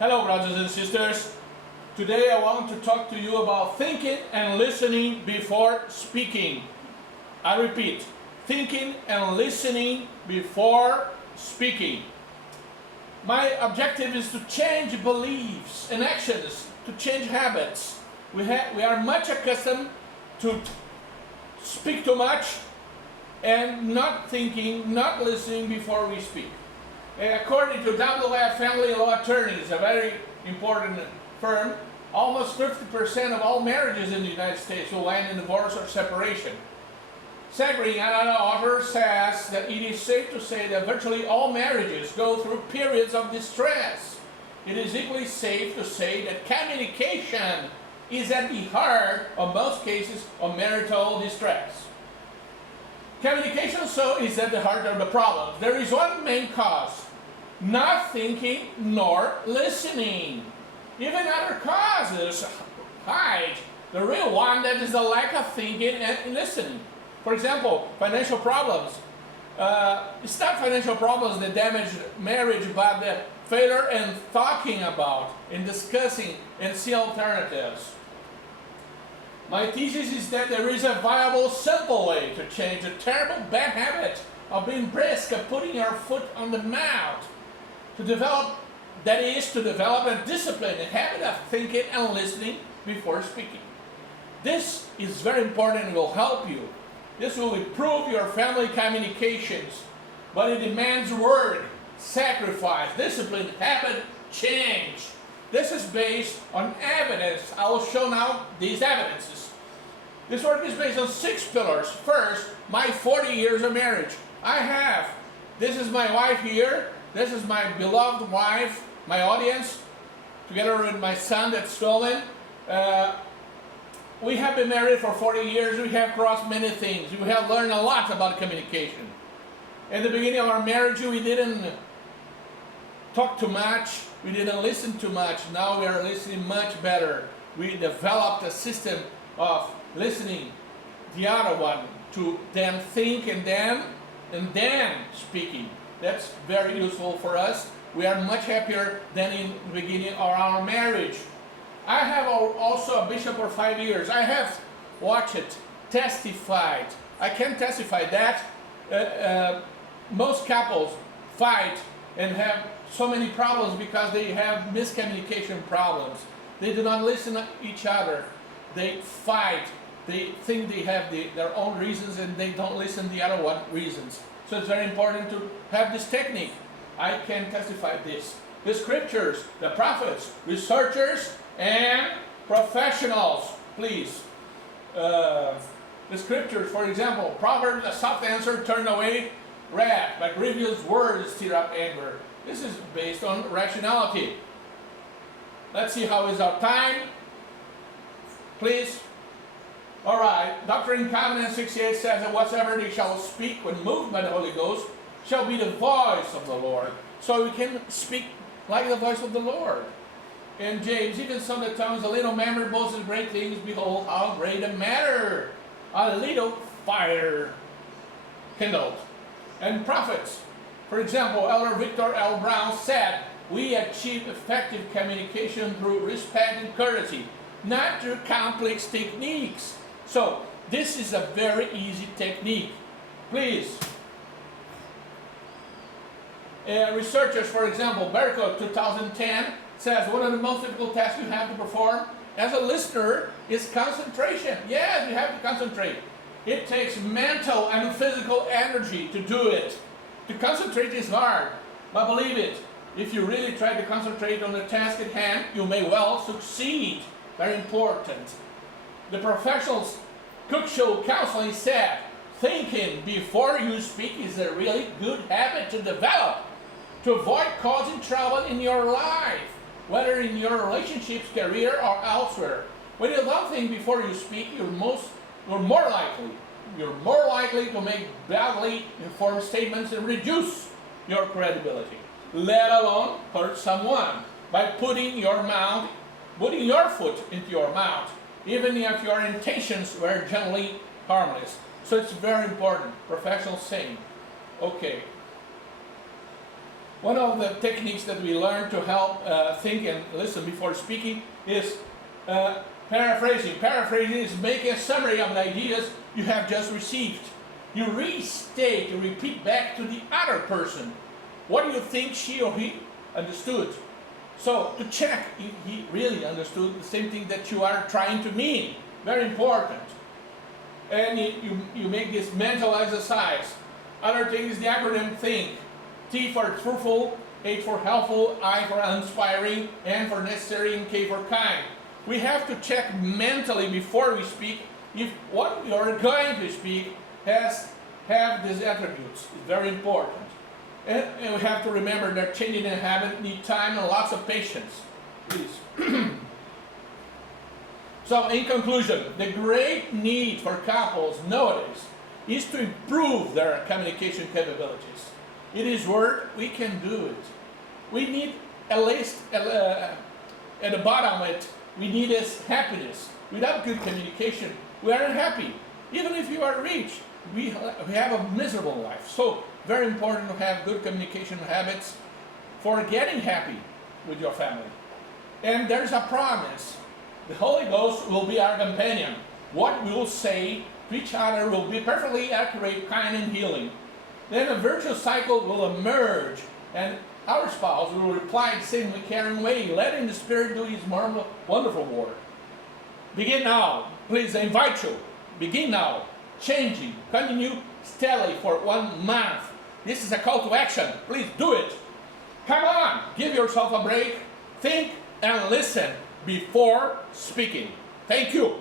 Hello brothers and sisters. Today I want to talk to you about thinking and listening before speaking. I repeat, thinking and listening before speaking. My objective is to change beliefs and actions, to change habits. We are much accustomed to speak too much and not thinking, not listening before we speak. According to WF Family Law Attorneys, a very important firm, almost 50% of all marriages in the United States will end in divorce or separation. Sagring, another author, says that it is safe to say that virtually all marriages go through periods of distress. It is equally safe to say that communication is at the heart of most cases of marital distress. Communication, so, is at the heart of the problem. There is one main cause: not thinking nor listening. Even other causes hide the real one, that is the lack of thinking and listening. For example, financial problems. It's not financial problems that damage marriage, but the failure in talking about, in discussing, and see alternatives. My thesis is that there is a viable, simple way to change a terrible bad habit of being brisk, of putting your foot on the mouth. To develop a discipline, a habit of thinking and listening before speaking. This is very important and will help you. This will improve your family communications, but it demands work, sacrifice, discipline, habit change. This is based on evidence. I will show now these evidences. This work is based on 6 pillars. First, my 40 years of marriage. This is my wife here. This is my beloved wife, my audience, together with my son that's stolen. We have been married for 40 years. We have crossed many things. We have learned a lot about communication. In the beginning of our marriage, we didn't talk too much. We didn't listen too much. Now we are listening much better. We developed a system of listening the other one to then think and then speaking. That's very useful for us. We are much happier than in the beginning of our marriage. I have also a bishop for 5 years. I have watched it, testified. I can testify that most couples fight and have so many problems because they have miscommunication problems. They do not listen to each other. They fight. They think they have their own reasons and they don't listen to the other one reasons. So it's very important to have this technique. I can testify this. The scriptures, the prophets, researchers, and professionals, please. The scriptures, for example, Proverbs, a soft answer turn away wrath, but grievous words stir up anger. This is based on rationality. Let's see how is our time. Please. All right, Doctrine and Covenants 68 says that whatsoever they shall speak when moved by the Holy Ghost shall be the voice of the Lord. So we can speak like the voice of the Lord. And James, even some of the tongues, a little matter boasts great things. Behold, how great a matter! A little fire kindled. And prophets, for example, Elder Victor L. Brown said, we achieve effective communication through respect and courtesy, not through complex techniques. So, this is a very easy technique. Please. Researchers, for example, Berko 2010 says one of the most difficult tasks you have to perform as a listener is concentration. Yes, you have to concentrate. It takes mental and physical energy to do it. To concentrate is hard, but believe it, if you really try to concentrate on the task at hand, you may well succeed. Very important. The professionals Cook Show Counseling said, thinking before you speak is a really good habit to develop to avoid causing trouble in your life, whether in your relationships, career, or elsewhere. When you don't think before you speak, you're more likely to make badly informed statements and reduce your credibility, let alone hurt someone by putting your foot into your mouth, even if your intentions were generally harmless. So it's very important. Professional saying. Okay. One of the techniques that we learn to help think and listen before speaking is paraphrasing. Paraphrasing is making a summary of the ideas you have just received. You restate, you repeat back to the other person what do you think she or he understood. So to check if he really understood the same thing that you are trying to mean. Very important. And you make this mental exercise. Other thing is the acronym THINK. T for truthful, H for helpful, I for inspiring, N for necessary, and K for kind. We have to check mentally before we speak if what we are going to speak have these attributes. It's very important. And we have to remember that changing a habit needs time and lots of patience. Please. So in conclusion, the great need for couples nowadays is to improve their communication capabilities. It is work, we can do it. We need at least at the bottom of it, we need is happiness. Without good communication, we aren't happy. Even if you are rich, we have a miserable life. So very important to have good communication habits for getting happy with your family. And there's a promise. The Holy Ghost will be our companion. What we will say to each other will be perfectly accurate, kind, and healing. Then a virtuous cycle will emerge, and our spouse will reply the same caring way, letting the Spirit do His marvelous, wonderful work. Begin now. Please, I invite you. Begin now. Changing. Continue steadily for 1 month. This is a call to action. Please do it. Come on. Give yourself a break. Think and listen before speaking. Thank you.